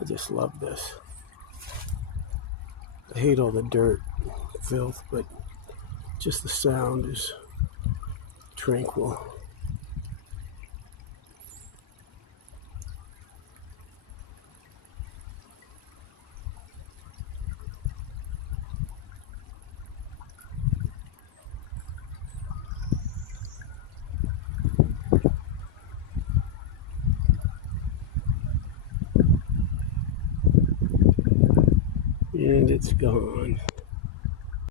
I just love this. I hate all the dirt, filth, but just the sound is tranquil. And it's gone.